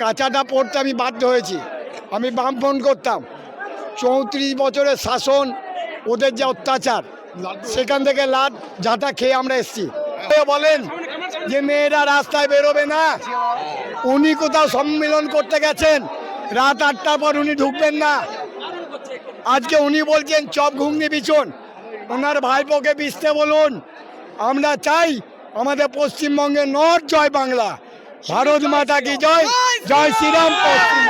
কাঁচাটা পড়তে আমি বাধ্য হয়েছি। আমি বামফ্রন করতাম, 34 বছরের শাসন, ওদের যে অত্যাচার, সেখান থেকে লাট ঝাঁটা খেয়ে আমরা এসছি। বলেন যে মেয়েরা রাস্তায় বেরোবে না, উনি কোথাও সম্মেলন করতে গেছেন, রাত 8টার পর উনি ঢুকবেন না। আজকে উনি বলছেন চপ ঘুগনি বিছুন, ওনার ভাইপোকে বিছতে বলুন। আমরা চাই আমাদের পশ্চিমবঙ্গে নর্থ জয় বাংলা, ভারত মাতা কি জয়, জয় শ্রীরাম। পশ্চিম